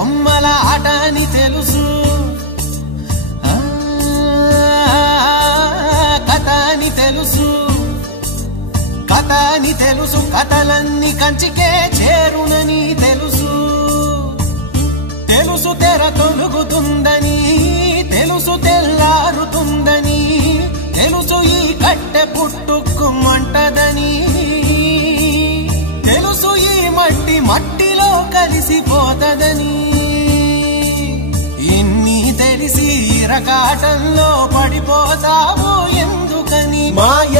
బొమ్మల ఆట అని తెలుసు, కథ అని తెలుసు, కథ అని తెలుసు, కథలన్నీ కంచికే చేరునని తెలుసు, తెలుసు తెర తొలుగుతుందని, తెలుసు తెల్లారుతుందని, తెలుసు ఈ కట్టె పుట్టుకుమంటదని, తెలుసు ఈ మట్టి మట్టిలో కలిసిపోతదని, ఇన్ని తెలిసి ఇరకాటంలో పడిపోతావు ఎందుకని? మాయ